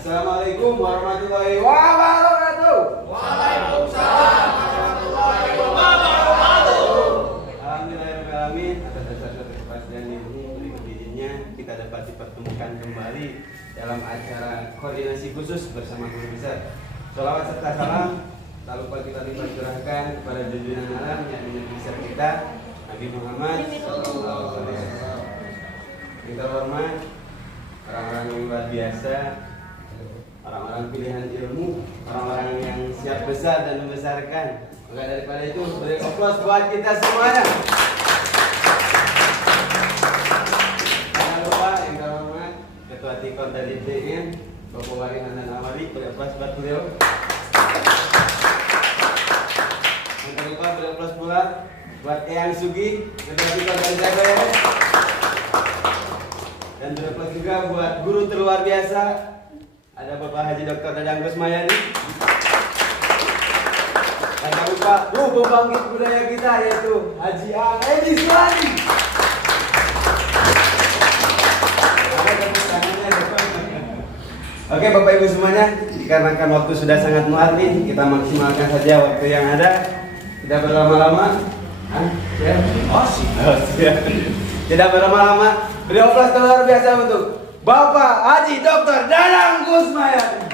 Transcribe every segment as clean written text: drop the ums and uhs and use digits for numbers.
Assalamualaikum warahmatullahi wabarakatuh. Waalaikumsalam warahmatullahi wabarakatuh. Alhamdulillahirrahmanirrahim. Atas dasar kepastian ini, berikut izinnya kita dapat dipertemukan kembali dalam acara koordinasi khusus bersama guru besar. Sholawat serta salam tak lupa kita limpahkan kepada junjungan alam yang Nabi besar kita, Nabi Muhammad SAW. Yang terhormat, orang-orang yang luar biasa, orang-orang pilihan ilmu, orang-orang yang siap besar dan membesarkan. Maka daripada itu, beri aplaus buat kita semuanya. Jangan lupa yang terhormat Ketua Tikon dari DN, Bapak Wali Hanan Amali, beri aplaus buat beliau. Jangan lupa beri aplaus pula buat Eyang Sugi, Ketua Tikon dari Jagoya. Dan beri aplaus juga buat guru terluar biasa, ada Bapak Haji Dr. Dadang Kusmayani. Dan jangan lupa pembangkit budaya kita, yaitu Haji Edi Suwandi. Oke Bapak Ibu semuanya, dikarenakan waktu sudah sangat melatih, kita maksimalkan saja waktu yang ada. Tidak berlama-lama. Tidak berlama-lama. Beri aplaus luar biasa untuk Bapak Haji Dr. Dadang Kusmayani.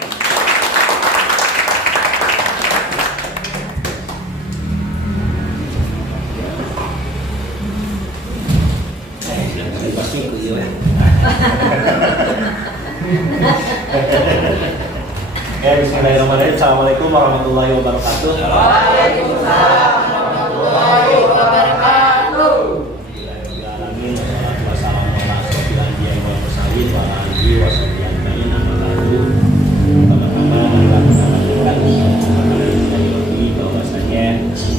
Bismillahirrahmanirrahim. Assalamualaikum warahmatullahi wabarakatuh. Waalaikumsalam warahmatullahi wabarakatuh.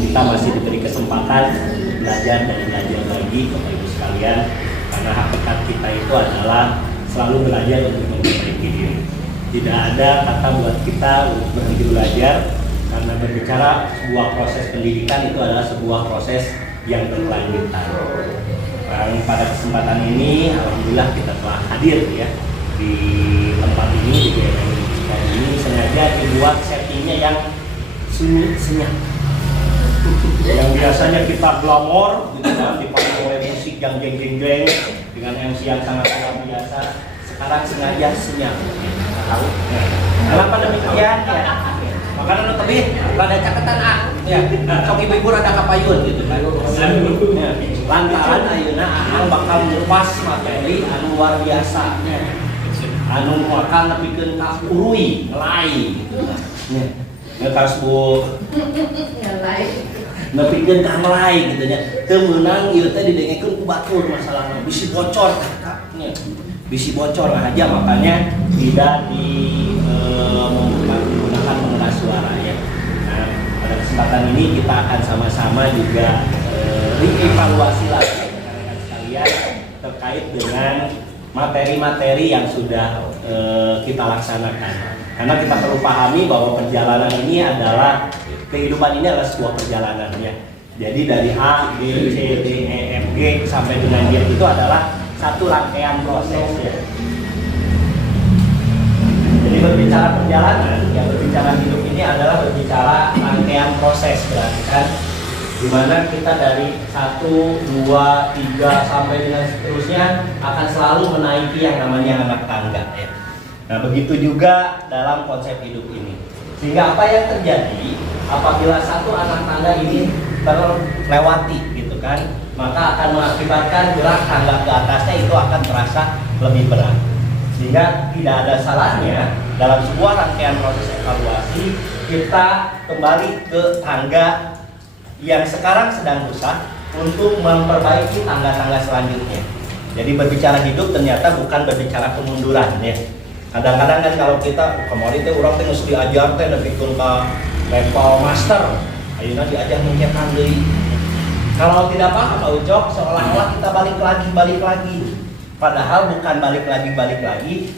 Kita masih diberi kesempatan belajar dan belajar lagi Bapak Ibu sekalian, karena hakikat kita itu adalah selalu belajar untuk memperbaiki diri. Tidak ada kata buat kita untuk berhenti belajar, karena berbicara sebuah proses pendidikan itu adalah sebuah proses yang berkelanjutan. Dan pada kesempatan ini, alhamdulillah kita telah hadir ya di tempat ini, di GMM ini sengaja dibuat settingnya yang senyap. Yang biasanya kita glamor gitu kan, dipakai oleh musik yang jeng-jeng-jeng dengan MC yang sangat luar biasa, sekarang sengaja senyap. Tahu? Kenapa demikian ya? Makanan lebih rada caketan ya. Sok ibu-ibu rada kapayun gitu kan. Lantaran ayeuna Aang bakal ngupas materi anu luar biasa. Anu bakal nepikeun ka urui, ngelai gitu. Nya kasbu Ngelai. nepikeun ka ngelai gitu nya. Teu meunang ieu teh didengekeun ku batur masalahna bisi bocor nya. Bisi bocor aja, makanya tidak menggunakan pengeras suara ya. Nah, pada kesempatan ini kita akan sama-sama juga evaluasi lagi rekan-rekan sekalian terkait dengan materi-materi yang sudah kita laksanakan. Karena kita perlu pahami bahwa perjalanan ini adalah kehidupan ini adalah sebuah perjalanan ya. Jadi dari A, B, C, D, E, F, G sampai dengan Z itu adalah satu rangkaian proses ya. Jadi berbicara perjalanan, yang berbicara hidup ini adalah berbicara rangkaian proses, berarti kan dimana kita dari 1, 2, 3 sampai dengan seterusnya akan selalu menaiki yang namanya anak tangga ya. Nah begitu juga dalam konsep hidup ini. Sehingga apa yang terjadi apabila satu anak tangga ini terlewati gitu kan, maka akan mengakibatkan gerak tangga ke atasnya itu akan terasa lebih berat. Sehingga tidak ada salahnya dalam sebuah rangkaian proses evaluasi kita kembali ke tangga yang sekarang sedang rusak untuk memperbaiki tangga-tangga selanjutnya. Jadi berbicara hidup ternyata bukan berbicara kemunduran ya. Kadang-kadang kan kalau kita kemarin teh urang teh geus diajar teh nepikeun ka level master, ayeuna diajar mencetak deui. Kalau tidak paham Pak Ucok, seolah-olah kita balik lagi. Padahal bukan balik lagi,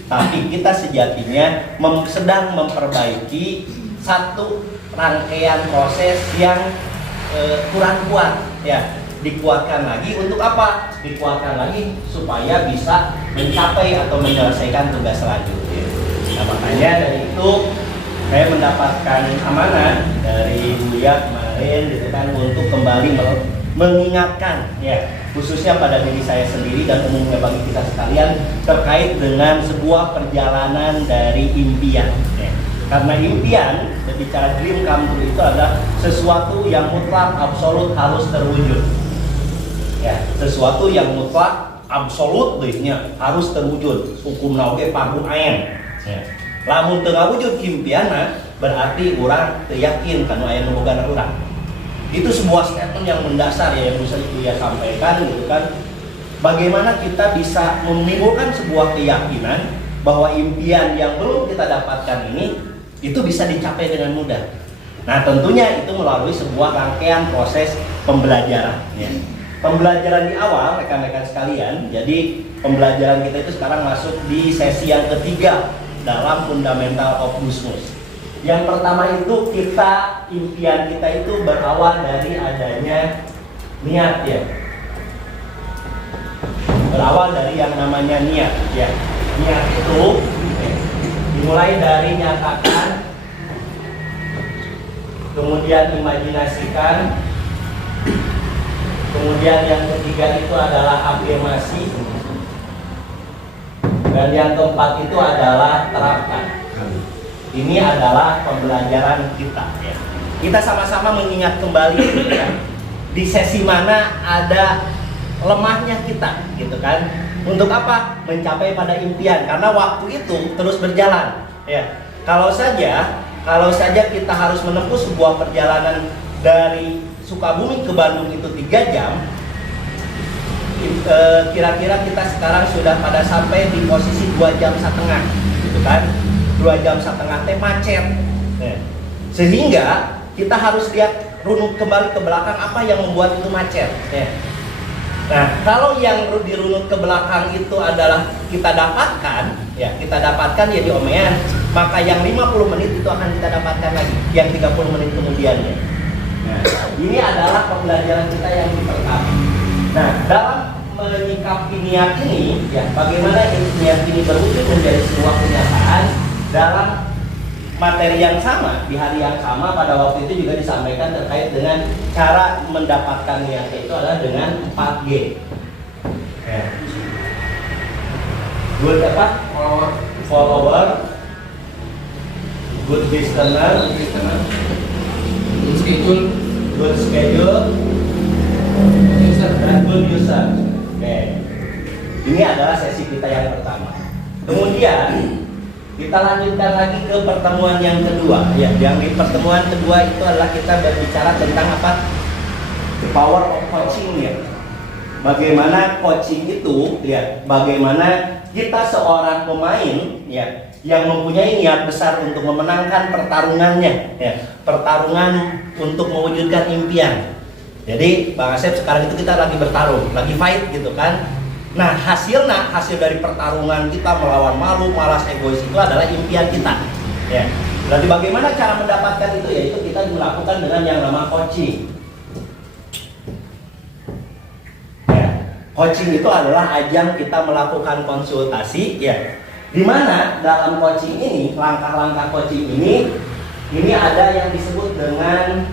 tapi kita sejatinya sedang memperbaiki satu rangkaian proses yang kurang kuat ya. Dikuatkan lagi untuk apa? Dikuatkan lagi supaya bisa mencapai atau menyelesaikan tugas selanjutnya. Nah makanya mendapatkan amanah dari Buya kemarin gitu kan untuk kembali mengingatkan ya khususnya pada diri saya sendiri dan umumnya bagi kita sekalian terkait dengan sebuah perjalanan dari impian ya. Karena impian berbicara dream come true itu adalah sesuatu yang mutlak absolut harus terwujud ya, sesuatu yang mutlak absolut harus terwujud hukum nauke parhum ain ya. Lamun tengah wujud impiana berarti orang yakin karena aya nu boga urang. Itu sebuah statement yang mendasar ya yang bisa Buya sampaikan gitu kan. Bagaimana kita bisa menimbulkan sebuah keyakinan bahwa impian yang belum kita dapatkan ini itu bisa dicapai dengan mudah. Nah, tentunya itu melalui sebuah rangkaian proses pembelajaran ya. Pembelajaran di awal rekan-rekan sekalian. Jadi pembelajaran kita itu sekarang masuk di sesi yang ketiga dalam fundamental of Gusmus. Yang pertama itu impian kita itu berawal dari adanya niat ya. Berawal dari yang namanya niat ya. Niat itu dimulai dari nyatakan, kemudian imajinasikan, kemudian yang ketiga itu adalah afirmasi, dan yang keempat itu adalah terapkan. Ini adalah pembelajaran kita ya. Kita sama-sama mengingat kembali ya, di sesi mana ada lemahnya kita gitu kan. Untuk apa? Mencapai pada impian. Karena waktu itu terus berjalan ya. Kalau saja kita harus menempuh sebuah perjalanan dari Sukabumi ke Bandung itu 3 jam, kira-kira kita sekarang sudah pada sampai di posisi 2 jam setengah gitu kan. 2 jam setengah teh macet ya. Sehingga kita harus lihat runut kembali ke belakang apa yang membuat itu macet ya. Nah, kalau yang dirunut ke belakang itu adalah kita dapatkan ya di omean, maka yang 50 menit itu akan kita dapatkan lagi yang 30 menit kemudiannya. Nah, ini adalah pembelajaran kita yang pertama. Nah, dalam menyikapi niat ini ya, bagaimana niat ini berwujud menjadi sebuah kenyataan dalam materi yang sama, di hari yang sama pada waktu itu juga disampaikan terkait dengan cara mendapatkan niat itu adalah dengan 4G ya. Good apa? Follower, good listener, good schedule, dan good user. Oke. Ini adalah sesi kita yang pertama. Kemudian kita lanjutkan lagi ke pertemuan yang kedua ya. Yang di pertemuan kedua itu adalah kita berbicara tentang apa? The power of coaching ya. Bagaimana coaching itu ya, bagaimana kita seorang pemain ya yang mempunyai niat besar untuk memenangkan pertarungannya ya, pertarungan untuk mewujudkan impian. Jadi Bang Asep sekarang itu kita lagi bertarung, lagi fight gitu kan. Nah, hasil dari pertarungan kita melawan malu, malas, egois itu adalah impian kita. Ya. Berarti bagaimana cara mendapatkan itu? Yaitu kita melakukan dengan yang nama coaching. Ya. Coaching itu adalah ajang kita melakukan konsultasi, ya. Di mana dalam coaching ini, langkah-langkah coaching ini ada yang disebut dengan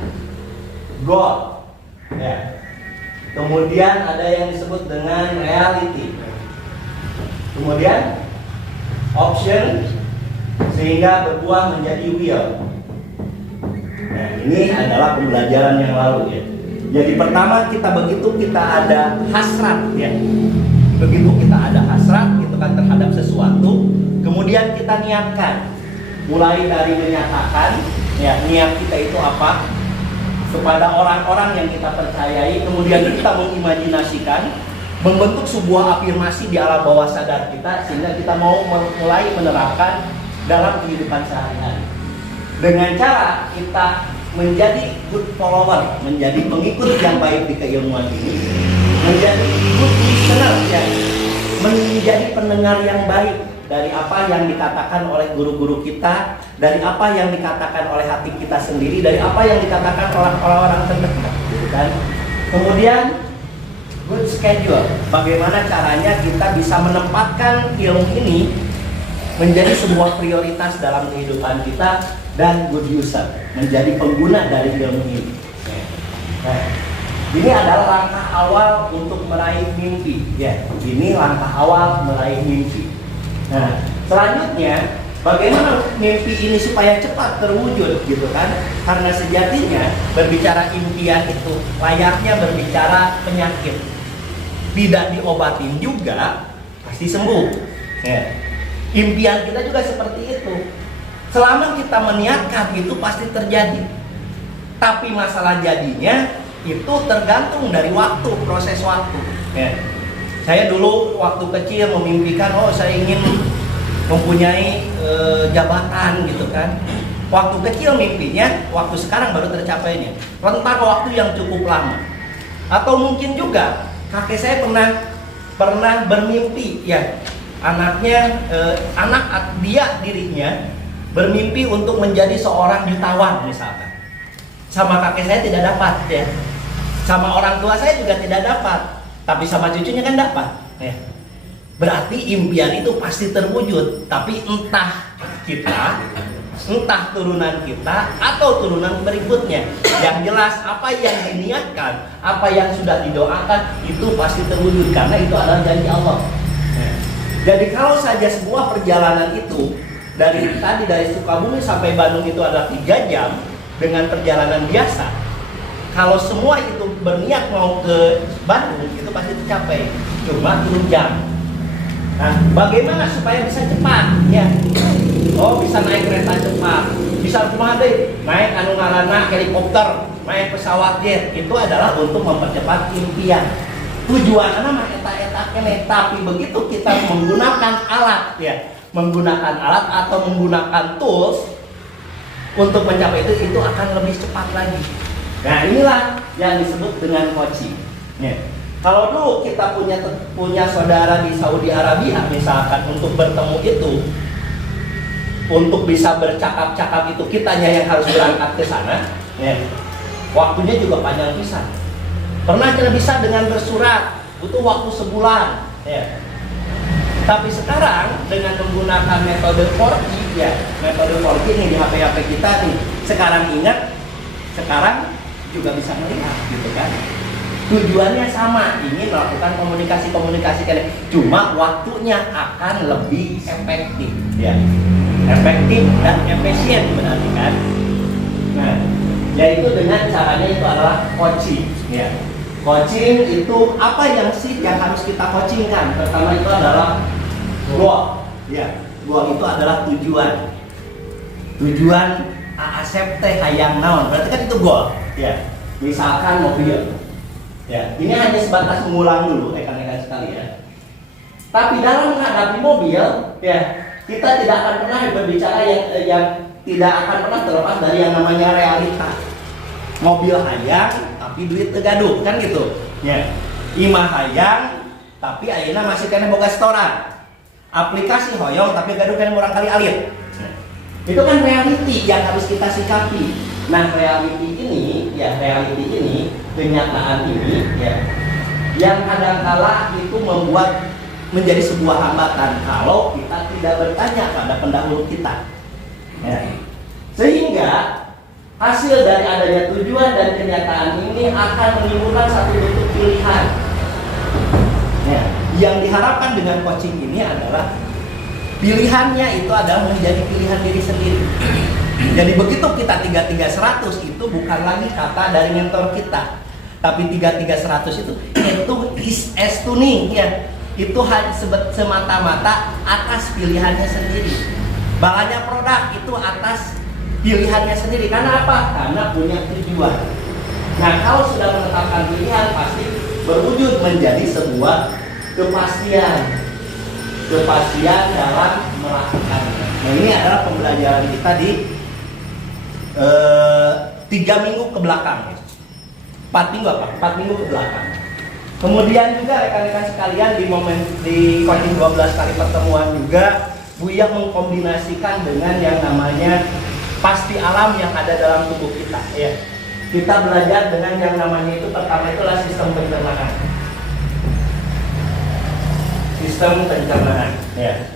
goal. Ya. Kemudian ada yang disebut dengan reality. Kemudian option sehingga berbuah menjadi will. Nah, ini adalah pembelajaran yang lalu ya. Jadi pertama kita ada hasrat ya. Begitu kita ada hasrat gitu kan terhadap sesuatu, kemudian kita niatkan. Mulai dari menyatakan ya niat kita itu apa? Kepada orang-orang yang kita percayai, kemudian kita mengimajinasikan, membentuk sebuah afirmasi di alam bawah sadar kita sehingga kita mau mulai menerapkan dalam kehidupan sehari-hari. Dengan cara kita menjadi good follower, menjadi pengikut yang baik di keilmuan ini, menjadi good listener ya, menjadi pendengar yang baik dari apa yang dikatakan oleh guru-guru kita, dari apa yang dikatakan oleh hati kita sendiri, dari apa yang dikatakan oleh orang-orang terdekat, gitu kan? Kemudian good schedule, bagaimana caranya kita bisa menempatkan ilmu ini menjadi sebuah prioritas dalam kehidupan kita dan good user, menjadi pengguna dari ilmu ini. Nah, ini adalah langkah awal untuk meraih mimpi. Ya, ini langkah awal meraih mimpi. Nah, selanjutnya bagaimana mimpi ini supaya cepat terwujud gitu kan? Karena sejatinya berbicara impian itu layaknya berbicara penyakit. Tidak diobatin juga pasti sembuh. Ya. Impian kita juga seperti itu. Selama kita meniatkan itu pasti terjadi. Tapi masalah jadinya itu tergantung dari waktu, proses waktu. Ya. Saya dulu waktu kecil memimpikan, saya ingin mempunyai jabatan gitu kan. Waktu kecil mimpinya, waktu sekarang baru tercapainya. Rentang waktu yang cukup lama. Atau mungkin juga kakek saya pernah bermimpi ya, dirinya bermimpi untuk menjadi seorang jutawan misalkan. Sama kakek saya tidak dapat ya. Sama orang tua saya juga tidak dapat. Tapi sama cucunya kan dapat ya. Berarti impian itu pasti terwujud. Tapi entah kita, entah turunan kita atau turunan berikutnya. Yang jelas apa yang diniatkan, apa yang sudah didoakan itu pasti terwujud karena itu adalah janji Allah. Jadi kalau saja sebuah perjalanan itu dari Sukabumi sampai Bandung itu adalah 3 jam dengan perjalanan biasa. Kalau semua itu berniat mau ke Bandung itu pasti tercapai, cuma turun jam. Nah, bagaimana supaya bisa cepat? Ya, bisa naik kereta cepat, bisa cuma naik ngaranna helikopter, naik pesawat jet. Itu adalah untuk mempercepat impian. Tujuannya mah eta kene, tapi begitu kita menggunakan alat atau menggunakan tools untuk mencapai itu akan lebih cepat lagi. Nah, inilah yang disebut dengan coaching. Ya. Kalau dulu kita punya saudara di Saudi Arabia misalkan untuk bertemu itu, untuk bisa bercakap-cakap itu kitanya yang harus berangkat ke sana. Ya. Waktunya juga panjang pisan. Pernah kita bisa dengan bersurat, butuh waktu sebulan. Ya. Tapi sekarang dengan menggunakan metode 4G, ya, metode 4G nih di HP kita nih. Sekarang juga bisa melihat, gitu kan? Tujuannya sama, ingin melakukan komunikasi kalian. Cuma waktunya akan lebih efektif, ya. Efektif dan efisien berarti kan. Nah, yaitu dengan caranya itu adalah coaching, ya. Coaching itu apa yang harus kita coachingkan? Pertama itu adalah goal, ya. Goal itu adalah tujuan. Tujuan asep teh hayang naon, berarti kan itu goal, ya. Misalkan mobil, ya. Ini hanya sebatas mengulang dulu, rekan-rekan sekalian. Tapi dalam menghadapi mobil, ya, kita tidak akan pernah berbicara yang tidak akan pernah terlepas dari yang namanya realita. Mobil hayang tapi duit tegaduh kan gitu ya. Imah hayang tapi ayeuna masih kena boga setoran. Aplikasi hoyong tapi gaduh kena murang kali alit. Itu kan reality yang harus kita sikapi. Nah, reality ini, kenyataan ini ya, yang kadangkala itu membuat menjadi sebuah hambatan kalau kita tidak bertanya pada pendahulu kita. Ya. Sehingga hasil dari adanya tujuan dan kenyataan ini akan menimbulkan satu bentuk pilihan. Ya, yang diharapkan dengan coaching ini adalah pilihannya itu adalah menjadi pilihan diri sendiri. Jadi begitu kita 33-100 itu bukan lagi kata dari mentor kita, tapi 33-100 itu is as tuning ya. Itu semata-mata atas pilihannya sendiri. Banyak produk itu atas pilihannya sendiri. Karena apa? Karena punya tujuan. Nah, kalau sudah menetapkan pilihan pasti berwujud menjadi sebuah kepastian dalam melakukannya. Nah, ini adalah pembelajaran kita di 3 minggu ke belakang. 4 minggu ke belakang. Kemudian juga rekan-rekan sekalian di coaching 12 kali pertemuan juga Buya mengkombinasikan dengan yang namanya pasti alam yang ada dalam tubuh kita ya. Kita belajar dengan yang namanya itu pertama itulah sistem pencernaan. Sistem pencernaan ya.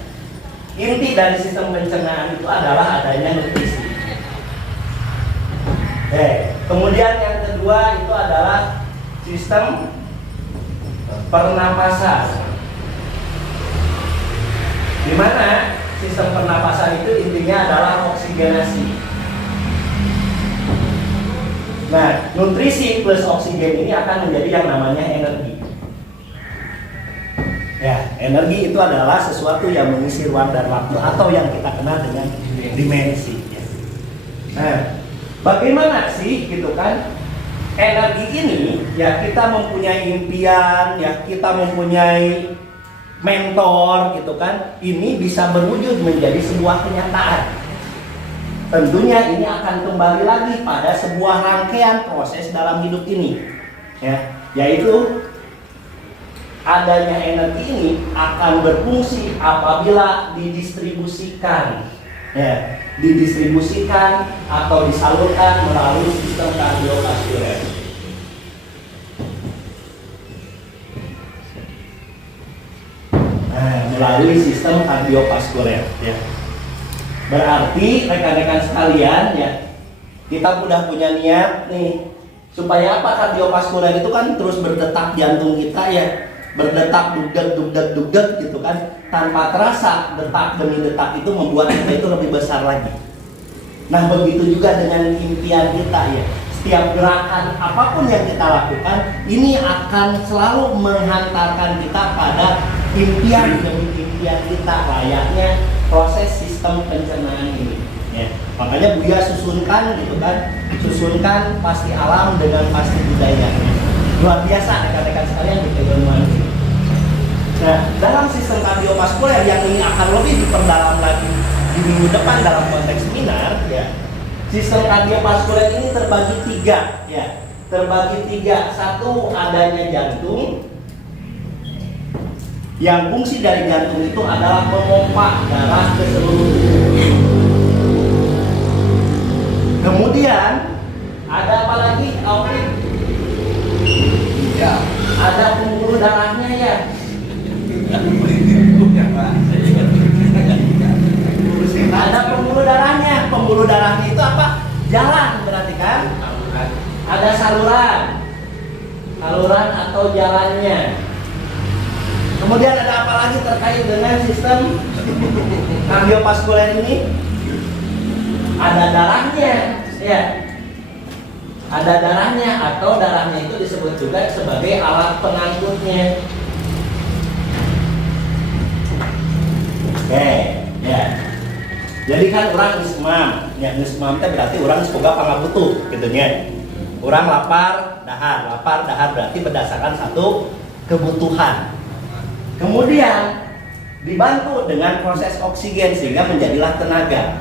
inti dari sistem pencernaan itu adalah adanya nutrisi. Kemudian yang kedua itu adalah sistem pernapasan. Di mana sistem pernapasan itu intinya adalah oksigenasi. Nah, nutrisi plus oksigen ini akan menjadi yang namanya energi. Ya, energi itu adalah sesuatu yang mengisi ruang dan waktu atau yang kita kenal dengan dimensi. Nah, bagaimana sih gitu kan? Energi ini ya kita mempunyai impian, ya kita mempunyai mentor gitu kan. Ini bisa berwujud menjadi sebuah kenyataan. Tentunya ini akan kembali lagi pada sebuah rangkaian proses dalam hidup ini, ya, yaitu adanya energi ini akan berfungsi apabila didistribusikan, ya, didistribusikan atau disalurkan melalui sistem kardiovaskuler. Nah, melalui sistem kardiovaskuler, ya. Berarti rekan-rekan sekalian, ya, kita udah punya niat nih supaya apa? Kardiovaskuler itu kan terus berdetak jantung kita, ya, berdetak dugdeg gitu kan, tanpa terasa detak demi detak itu membuat kita itu lebih besar lagi. Nah, begitu juga dengan impian kita, ya. Setiap gerakan apapun yang kita lakukan ini akan selalu menghantarkan kita pada impian demi impian kita, layaknya proses sistem pencernaan ini, ya. Makanya Buya susunkan gitu kan, susunkan pasti alam dengan pasti budaya. Luar biasa rekan-rekan sekalian di keilmuan ini. Nah, dalam sistem kardiovaskuler yang ini akan lebih diperdalam lagi di minggu depan dalam konteks seminar, ya. Sistem kardiovaskuler ini terbagi tiga, ya. Terbagi tiga. Satu, adanya jantung. Yang fungsi dari jantung itu adalah memompa darah ke seluruh tubuh. Kemudian ada apa lagi, Alfred? Ya. Ada pembuluh darahnya, ya. Ada pembuluh darahnya. Pembuluh darahnya itu apa? Jalan berarti kan? Ada saluran. Saluran atau jalannya. Kemudian ada apa lagi terkait dengan sistem kardiovaskuler ini? Ada darahnya, ya. Ada darahnya atau darahnya itu disebut juga sebagai alat pengangkutnya. Oke, ya. Jadi kan orang ismam, ya ismam itu berarti orang semoga pangabutuh, gitu ya. Orang lapar dahar berarti berdasarkan satu kebutuhan. Kemudian dibantu dengan proses oksigen sehingga menjadilah tenaga.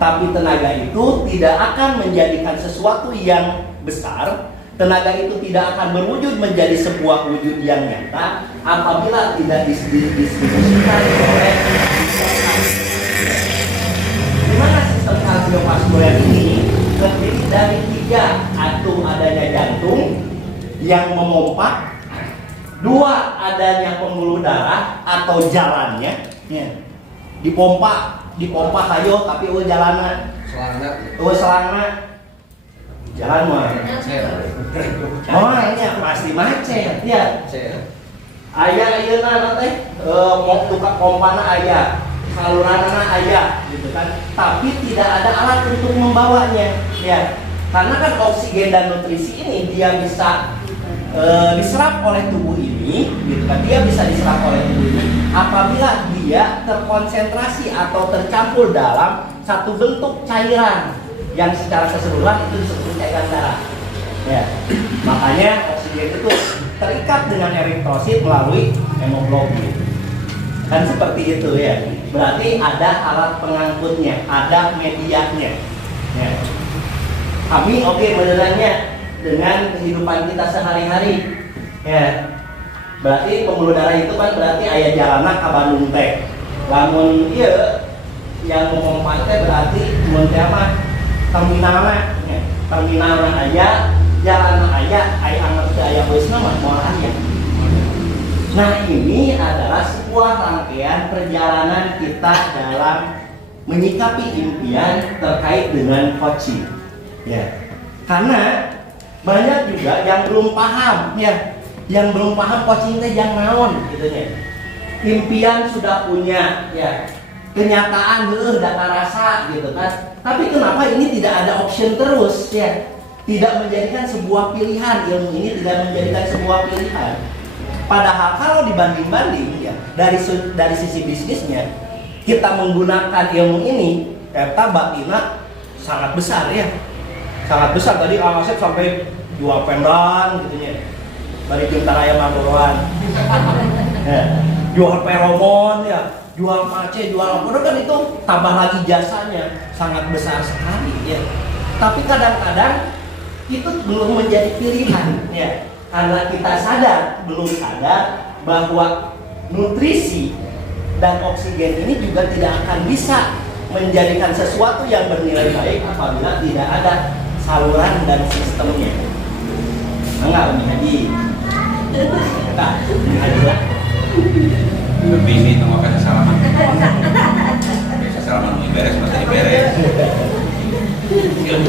Tapi tenaga itu tidak akan menjadikan sesuatu yang besar. Tenaga itu tidak akan berwujud menjadi sebuah wujud yang nyata apabila tidak didistribusikan oleh dimana sistem kardiovaskuler ini terdiri dari tiga. Satu, adanya jantung yang memompa. Dua, adanya pembuluh darah atau jalannya, ya. Dipompa hayo tapi jalanan. Selangna. Jalan mah. Oh, ini pasti macet, ya. Aya ayeuna teh mau tukang pompana aya, saluranna aya gitu kan. Tapi tidak ada alat untuk membawanya, ya. Karena kan oksigen dan nutrisi ini dia bisa diserap oleh tubuh ini, gitu kan? Dia bisa diserap oleh tubuh ini apabila dia terkonsentrasi atau tercampur dalam satu bentuk cairan yang secara keseluruhan itu disebut cairan darah. Ya, makanya oksigen itu terikat dengan eritrosit melalui hemoglobin. Kan seperti itu, ya. Berarti ada alat pengangkutnya, ada medianya. Ya. Kami benerannya dengan kehidupan kita sehari-hari, ya. Berarti pembuluh darah itu kan berarti aya jalana ka Bandung teh. Lamun ieu yang memompa teh berarti mun teh mah terminalna, ya. Terminalna aya, jalanna aya, aya anggar teh aya beusna mah moal aya. Nah, ini adalah sebuah rangkaian perjalanan kita dalam menyikapi impian terkait dengan coaching. Ya. Karena banyak juga yang belum paham, ya. Yang belum paham coaching teh yang naon gitu ya. Impian sudah punya, ya. Kenyataan data rasa gitu kan. Tapi kenapa ini tidak ada option terus, ya? Tidak menjadikan sebuah pilihan, ilmu ini tidak menjadikan sebuah pilihan. Padahal kalau dibanding-banding ya dari sisi bisnisnya kita menggunakan ilmu ini, ternyata batina sangat besar ya. Sangat besar. Tadi Kang Asep sampai jual pendan gitu ya. Dari Cinta Raya Maburuan. Ya, jual feromon ya, jual mace, jual apa kan itu tambah lagi jasanya sangat besar sekali ya. Tapi kadang-kadang itu belum menjadi pilihan ya. Karena kita belum sadar bahwa nutrisi dan oksigen ini juga tidak akan bisa menjadikan sesuatu yang bernilai baik apabila tidak ada saluran dan sistemnya. Enggak, Umi Haji. Enggak, Umi Haji lah. Lebih ini tengokkan salaman. Biasa salaman mau beres, masa beres. Film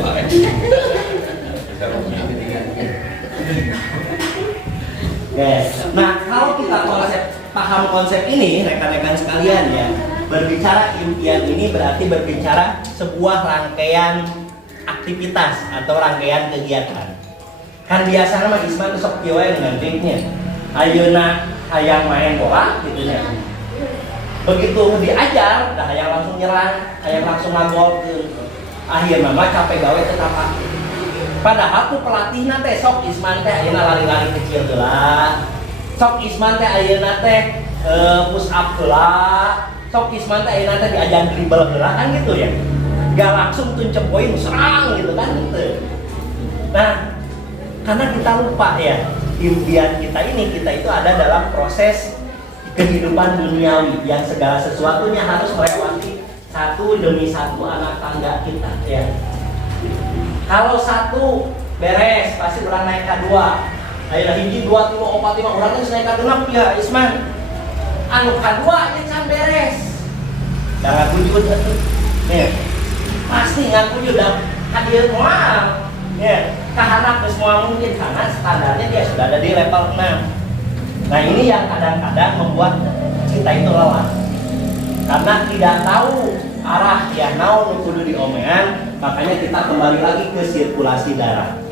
baik. Yes. Nah, kalau kita paham konsep ini, rekan-rekan sekalian ya, berbicara impian ini berarti berbicara sebuah rangkaian aktivitas atau rangkaian kegiatan. Kan biasanya mah Isma tuh sok kieu dengan triknya. Ayeuna hayang main bola gitu ya. Begitu diajar, dah hayang langsung nyerang, hayang langsung ngagolkeun. Akhirna mah capek gawe teh apa? Padahal tuh pelatih nate sok Isman teh ayeuna lari-lari kecil heula. Sok Isman teh ayeuna teh push up heula. Sok Isman teh ayeuna teh diajar dribble heula kan gitu ya. Gak langsung tuncep poin serang gitu kan gitu. Nah, karena kita lupa ya, impian kita itu ada dalam proses kehidupan duniawi yang segala sesuatunya harus melewati satu demi satu anak tangga kita ya. Kalau satu beres, pasti orang naik ke dua. Ayeuna hiji, dua, tilu, opat, lima, orang geus naik ke genep ya, Isman. Anu kadua nya can beres. Jangan wujud atuh. Ya. Pasti ngaku juga hadir moal. Ya, kahanak geus moal mungkin karena standarnya dia sudah ada di level 6. Nah, ini yang kadang-kadang membuat kita itu lelah. Karena tidak tahu arah ya naon kudu diomean, makanya kita kembali lagi ke sirkulasi darah.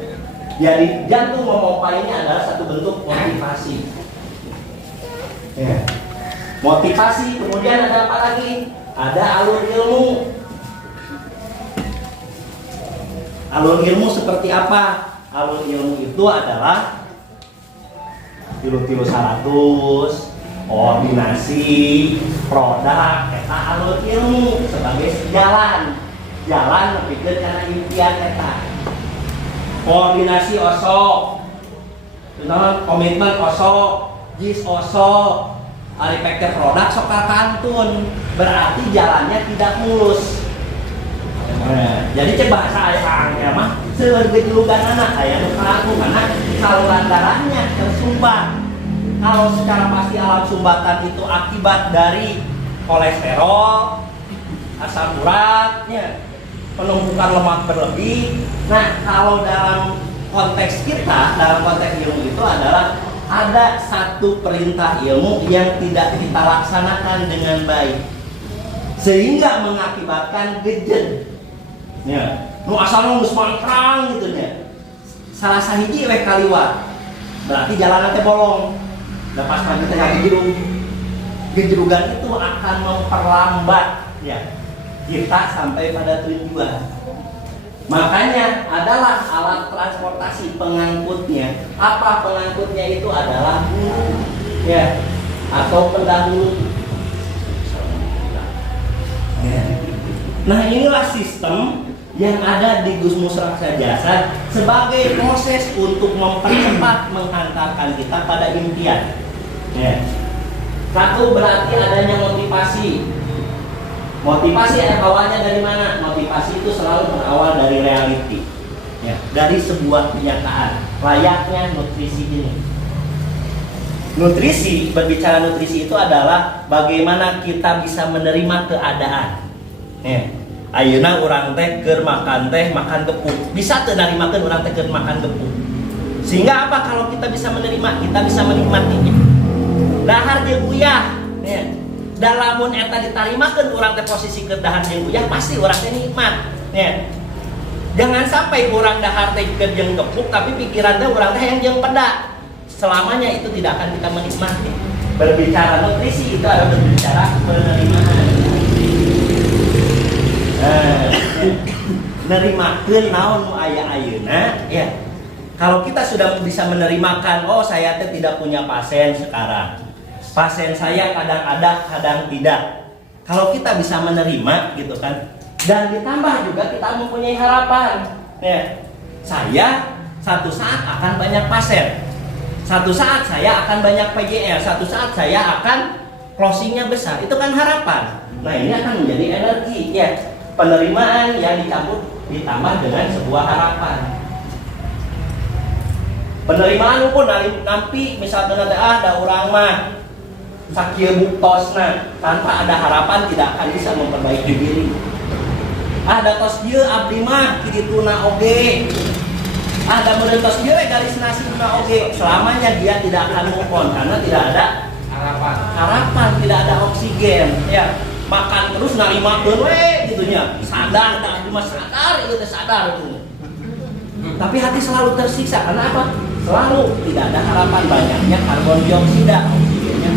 Jadi jantung memompa ini adalah satu bentuk motivasi. Ya. Motivasi, kemudian ada apa lagi? Ada alur ilmu. Alur ilmu seperti apa? Alur ilmu itu adalah tilu-tilu 100, koordinasi, produk, eta alur ilmu sebagai jalan pikir karena impian eta. Koordinasi osok, komitmen osok, JIS osok, arifektif produk sok kantun, berarti jalannya tidak mulus. Nah, jadi cek bahasa ayahnya mah seperti lugan anak ayah nu karena saluran darahnya tersumbat. Kalau secara pasti alam sumbatan itu akibat dari kolesterol, asam uratnya, penumpukan lemak berlebih. Nah, kalau dalam konteks kita, dalam konteks ilmu itu adalah ada satu perintah ilmu yang tidak kita laksanakan dengan baik, sehingga mengakibatkan gejen. Ya, nu asal geus mangkrang gitu nya. Salah sahiji we kaliwat. Berarti jalanna teh bolong. Nah, pas maju teh gejrug. Gejrugan itu akan memperlambat ya kita sampai pada tujuan. Makanya adalah alat transportasi pengangkutnya. Apa pengangkutnya itu adalah guru ya atau pendahulu. Ya. Nah, inilah sistem yang ada di Gusmus Raksa Jasa sebagai proses untuk mempercepat menghantarkan kita pada impian. Ya. Satu berarti adanya motivasi. Motivasi awalnya dari mana? Motivasi itu selalu berawal dari reality, ya, dari sebuah kenyataan layaknya nutrisi ini. Nutrisi, berbicara nutrisi itu adalah bagaimana kita bisa menerima keadaan. Ayeuna urang teh keur makan gepuk. Bisa teu narimakeun urang teh keur makan gepuk. Sehingga apa? Kalau kita bisa menerima, kita bisa menikmatinya. Dahar jeung uyah, dan lamun eta ditarimakeun urang teh posisi keur dahar jeung uyah, pasti urang teh nikmat. Jangan sampai urang dahar teh keur jeung gepuk tapi pikiran teh urang teh yang jeung peda. Selamanya itu tidak akan kita menikmati. Berbicara nutrisi itu adalah berbicara penerimaan. Nerimakeun naon nu aya ayeuna, ya. Kalau kita sudah bisa menerimakan, oh saya teh tidak punya pasien sekarang. Pasien saya kadang ada, kadang tidak. Kalau kita bisa menerima gitu kan. Dan ditambah juga kita mempunyai harapan. Ya. Saya satu saat akan banyak pasien. Satu saat saya akan banyak PJL, satu saat saya akan closingnya besar. Itu kan harapan. Nah ini akan menjadi energi, ya. Penerimaan yang dicampur ditambah dengan sebuah harapan. Penerimaan pun nanti misalkan ada orang mah sakieu buktosna tanpa ada harapan tidak akan bisa memperbaiki diri. Ada tos dieu abdi mah kidituna oge. Ada merentos dia garis nasi guna oge, selamanya dia tidak akan move on karena tidak ada harapan, tidak ada oksigen. Ya, makan terus narimakeun we gitunya. Sadar tak cuma sadar itu sadar gitu. Tapi hati selalu tersiksa karena apa? Selalu tidak ada harapan, banyaknya karbon dioksida, oksigennya.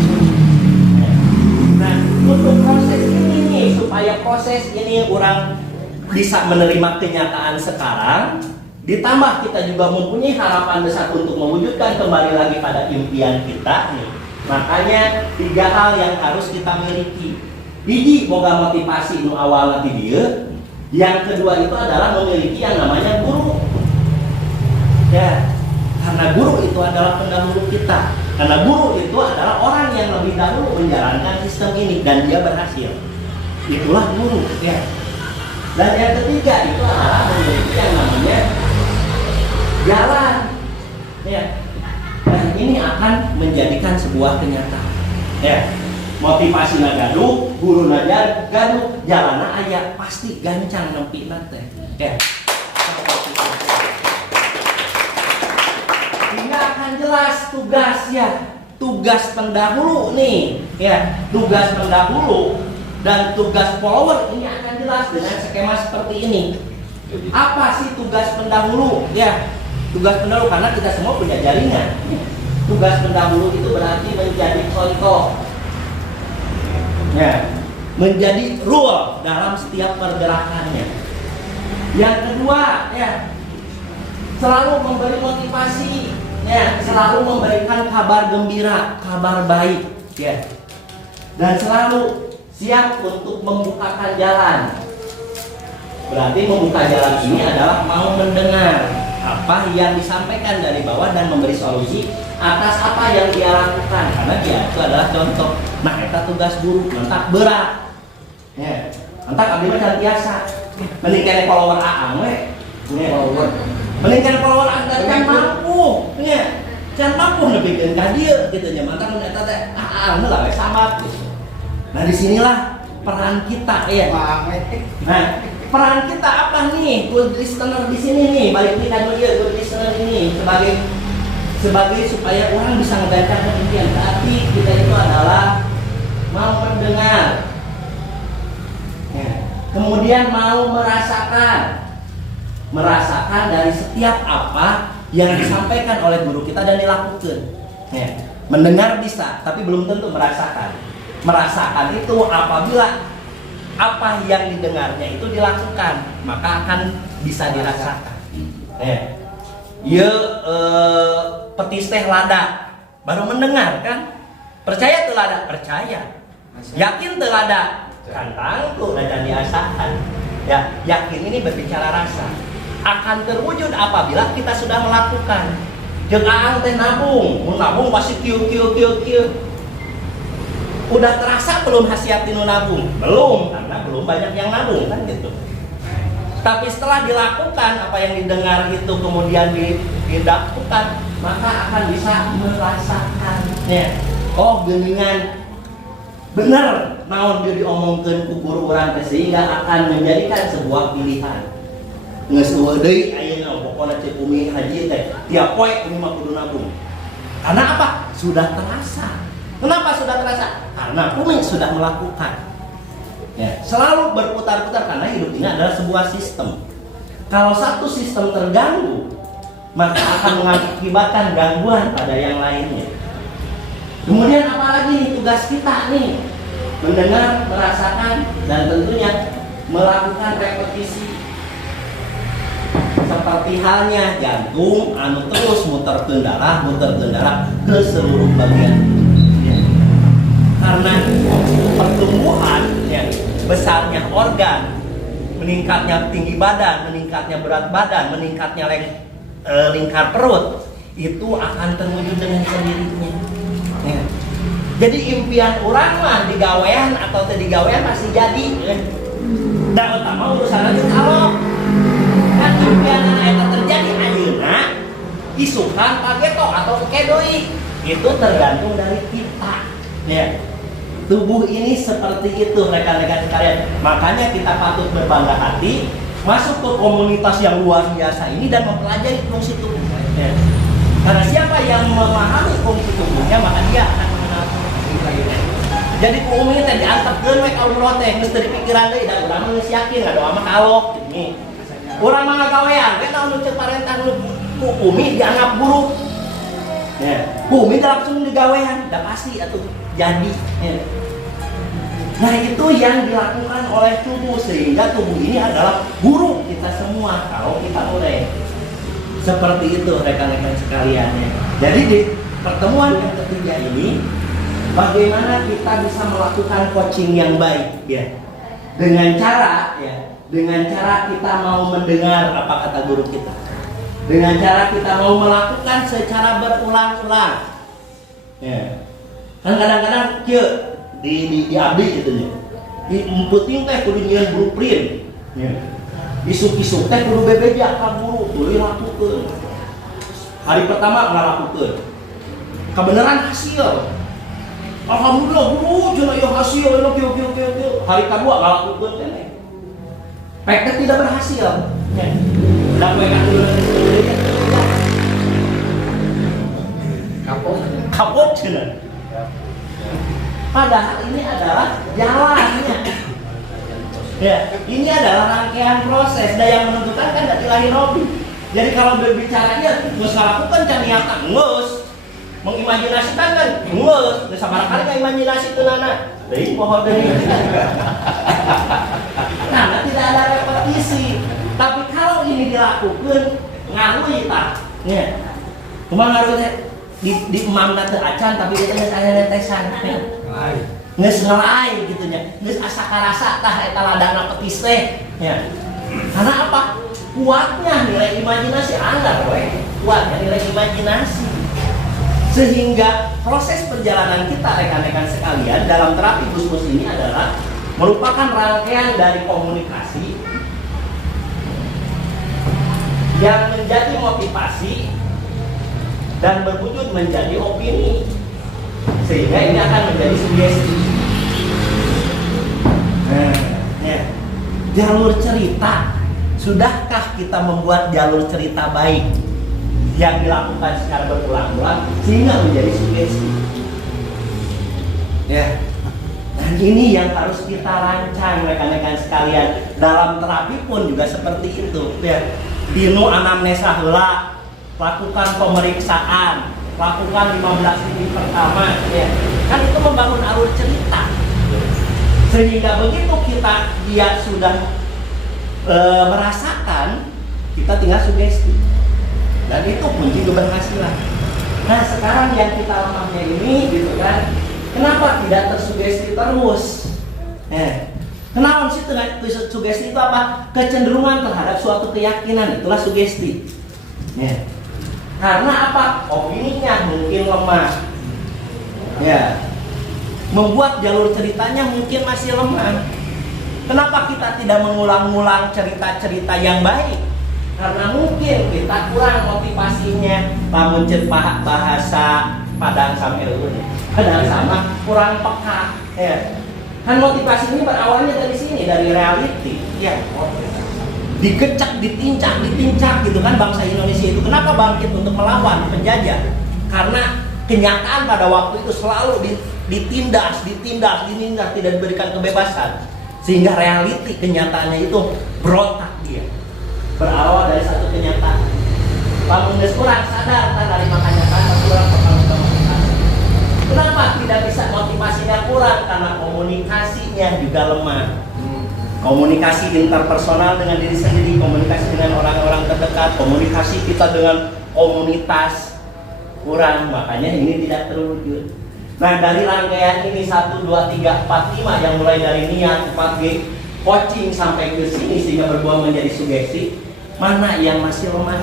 Nah, untuk proses ini nih, supaya proses ini orang bisa menerima kenyataan sekarang, ditambah kita juga mempunyai harapan besar untuk mewujudkan kembali lagi pada impian kita nih. Makanya 3 hal yang harus kita miliki. Hiji, boga motivasi nu awal nanti dia. Yang kedua itu adalah memiliki yang namanya guru. Ya, karena guru itu adalah pendahulu kita. Karena guru itu adalah orang yang lebih dahulu menjalankan sistem ini dan dia berhasil. Itulah guru. Ya. Dan yang ketiga itu adalah memiliki yang namanya jalan, ya. Nah ini akan menjadikan sebuah kenyataan, ya. Motivasi gaduh, guru gaduh, jalana aya pasti gancang nempi nate, ya. Sehingga akan jelas tugasnya, tugas pendahulu nih, ya. Tugas pendahulu dan tugas follower ini akan jelas dengan skema seperti ini. Apa sih tugas pendahulu, ya? Tugas pendahulu karena kita semua punya jaringan. Tugas pendahulu itu berarti menjadi contoh, ya, menjadi rule dalam setiap pergerakannya. Yang kedua, ya, selalu memberi motivasi, ya, selalu memberikan kabar gembira, kabar baik, ya, dan selalu siap untuk membukakan jalan. Berarti membuka jalan ini adalah mau mendengar apa yang disampaikan dari bawah dan memberi solusi atas apa yang dia lakukan, karena dia itu adalah contoh. Nah, itu tugas guru, mentak berat, ya, mentak abdi mah biasa, meningkatkan follower aang we, meningkatkan follower aang dari kan mampu, ya, kan mampu lebihkan ka dieu gitu nya, mentak mun eta teh aang lah we sama gitu. Nah, disinilah peran kita, ya. Nah, peran kita apa nih, good listener di sini nih, balik kita dulu ya, good listener ini sebagai supaya orang bisa ngebaca impian. Berarti kita itu adalah mau mendengar, ya. Kemudian mau merasakan dari setiap apa yang disampaikan oleh guru kita dan dilakukan, ya. Mendengar bisa, tapi belum tentu merasakan. Merasakan itu apabila apa yang didengarnya itu dilakukan, maka akan bisa dirasakan. Petis teh lada, baru mendengar kan? Percaya tuh lada, percaya. Yakin tuh lada, kantang tuh dan diasakan. Ya, yakin ini berbicara rasa. Akan terwujud apabila kita sudah melakukan. Jeung aang teh nabung, mun nabung pasti kieu. Udah terasa belum hasiat tinu nabung? Belum, karena belum banyak yang nabung kan gitu. Tapi setelah dilakukan apa yang didengar itu kemudian dilakukan, maka akan bisa merasakannya. Oh, geuningan bener naon dia diomongkeun ku guru urang teh sehingga akan menjadikan sebuah pilihan. Geus eueuh deui ayeuna pokona cek umi haji teh tiap poe umi mah kudu nabung. Karena apa? Sudah terasa. Kenapa sudah terasa? Karena umi sudah melakukan. Ya, selalu berputar-putar karena hidup ini adalah sebuah sistem. Kalau satu sistem terganggu, maka akan mengakibatkan gangguan pada yang lainnya. Kemudian apalagi nih tugas kita nih? Mendengar, merasakan, dan tentunya melakukan repetisi. Seperti halnya jantung, anu terus muterkeun darah ke seluruh bagian. Ya. Karena pertumbuhan, ya, besarnya organ, meningkatnya tinggi badan, meningkatnya berat badan, meningkatnya lingkar perut, itu akan terwujud dengan sendirinya. Ya. Jadi impian orang mah digawean atau tidak digawean pasti jadi. Dan utama urusan itu kalau kan impian itu terjadi ayeuna isukan pageto atau kedoi itu tergantung dari kita. Ya. Tubuh ini seperti itu rekan-rekan sekalian. Makanya kita patut berbangga hati masuk ke komunitas yang luar biasa ini dan mempelajari fungsi tubuh. Ya. Karena siapa yang memahami fungsi tubuhnya maka dia akan mengenal fungsi lainnya. Jadi umumnya tadi diantepkeun we ka umroh teh geus teu dipikiran deui da urang geus yakin ngadoa mah kalok ini. Urang mah ngagawean we naon nu ceuk parentah nu umi dianggap buruk. Ya, umi langsung digawean, da pasti atuh jadi. Ya. Nah itu yang dilakukan oleh tubuh sehingga tubuh ini adalah guru kita semua kalau kita mulai seperti itu rekan-rekan sekalian ya. Jadi di pertemuan yang ketiga ini bagaimana kita bisa melakukan coaching yang baik ya dengan cara kita mau mendengar apa kata guru kita, dengan cara kita mau melakukan secara berulang-ulang ya. Kan kadang-kadang kieu di abdi gitu nya. Di emputing teh kudu nyieun blueprint. Ya. Isuk-isuk teh kudu bebeja ka guru, tuluy lakukeun. Hari pertama ngalakukeun. Kebenaran hasil. Alhamdulillah guru cenah ieu hasil kieu. Hari kedua ngalakukeun teh. Pek tidak berhasil. Ya. Da poe kadua kapok cenah. Padahal ini adalah jalannya. Ya, ini adalah rangkaian proses. Dan yang menentukan kan dari lahir Robi. Jadi kalau berbicara dia geus ngalakukeun can niatan geus. Mengimajinasikan kan geus. Geus sabaraha kali ngimajinasi teu nana. Deui poho deui. Nah, tidak ada repetisi. Tapi kalau ini dilakukan ngaruh tah. Ya. Kumaha ngaruh teh? Di emamna teu acan tapi dia geus aya tetesan. Geus ngelain gitu nya. Geus asa karasa tah eta ladangna petis teh. Ya. Karena apa? Kuatnya nilai imajinasi anggar we. Kuatnya nilai imajinasi. Sehingga proses perjalanan kita rekan-rekan sekalian dalam terapi Gusmus ini adalah merupakan rangkaian dari komunikasi yang menjadi motivasi dan berwujud menjadi opini sehingga ini akan menjadi sugesti. Nah, ya. Jalur cerita, sudahkah kita membuat jalur cerita baik yang dilakukan secara berulang-ulang sehingga menjadi sugesti? Ya. Dan ini yang harus kita rancang rekan-rekan sekalian. Dalam terapi pun juga seperti itu. Ya. Dinu anamnesa heula, lakukan pemeriksaan, lakukan 15 titik pertama, ya. Kan itu membangun alur cerita. Sehingga begitu dia sudah merasakan, kita tinggal sugesti. Dan itu kunci keberhasilan. Nah sekarang yang kita lemahnya ini, gitu kan, kenapa tidak tersugesti terus? Kenapa sih sugesti itu apa? Kecenderungan terhadap suatu keyakinan, itulah sugesti. Karena apa? Opininya mungkin lemah. Ya. Membuat jalur ceritanya mungkin masih lemah. Kenapa kita tidak mengulang-ulang cerita-cerita yang baik? karena mungkin kita kurang motivasinya. Lamun cek bahasa Padang sama Padang sama kurang peka ya. Kan motivasi ini berawalnya dari sini, dari reality ya. Dikecak, ditincak gitu kan bangsa Indonesia itu. Kenapa bangkit untuk melawan penjajah? Karena kenyataan pada waktu itu selalu ditindas, tidak diberikan kebebasan. Sehingga reality kenyataannya itu berontak dia. Berawal dari satu kenyataan. Lamun geus urang sadar kan dari kenyataan urang motivasi. Kenapa tidak bisa motivasinya kurang? Karena komunikasinya juga lemah. Komunikasi interpersonal dengan diri sendiri, komunikasi dengan orang-orang terdekat, komunikasi kita dengan komunitas kurang, makanya ini tidak terwujud. Nah, dari rangkaian ini 1, 2, 3, 4, 5 yang mulai dari niat 4G coaching sampai ke sini sehingga berbuah menjadi sugesti, mana yang masih lemah?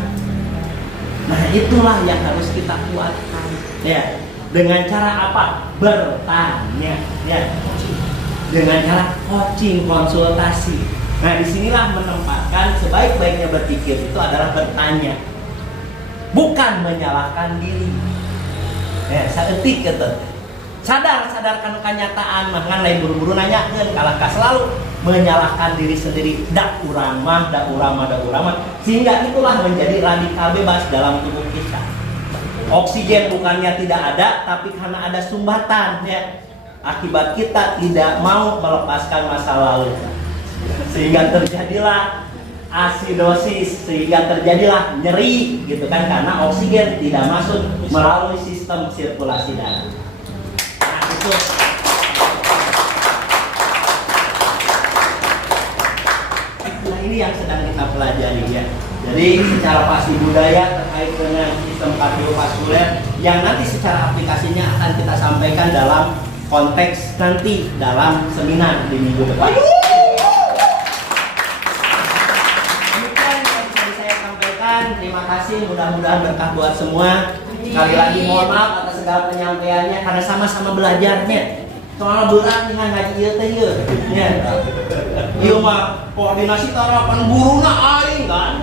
Nah, itulah yang harus kita kuatkan ya. Dengan cara apa? Bertanya ya. Dengan cara coaching, konsultasi. Nah, disinilah menempatkan sebaik-baiknya berpikir itu adalah bertanya, bukan menyalahkan diri. Ya, saeutik gitu. Sadarkan kenyataan, makan lain buru-buru nanyakeun, kalahkah selalu menyalahkan diri sendiri. Dak urang mah. Sehingga itulah menjadi radikal bebas dalam tubuh kita. Oksigen bukannya tidak ada, tapi karena ada sumbatan ya. Akibat kita tidak mau melepaskan masa lalu, sehingga terjadilah asidosis, sehingga terjadilah nyeri gitu kan, karena oksigen tidak masuk melalui sistem sirkulasi darah. Nah, itu ini yang sedang kita pelajari ya. Jadi secara pasti budaya terkait dengan sistem kardiovaskuler yang nanti secara aplikasinya akan kita sampaikan dalam konteks nanti dalam seminar di minggu depan. Demikian yang bisa saya sampaikan. Terima kasih, mudah-mudahan berkah buat semua. Sekali lagi mohon maaf atas segala penyampaiannya karena sama-sama belajarnya. Soalnya berat dengan ngaji ieu teh ieu. Ya. Ieu mah koordinasi tarapan guruna aing kan.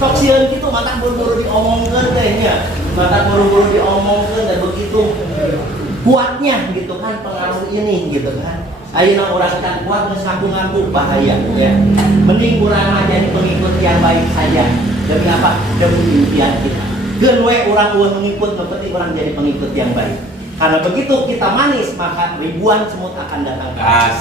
Sok sieun kitu mata buru-buru diomongkeun teh nya. Mata buru-buru diomongkeun dan begitu kuatnya gitu kan pengaruh ini gitu kan. Ayeuna urang kan kuat geus ngaku-ngaku bahaya ya. Mending urang mah jadi pengikut yang baik saja. Demi apa? Demi impian kita. Geun we urang mengikut, penting urang jadi pengikut yang baik. Karena begitu kita manis, maka ribuan semut akan datang ke atas.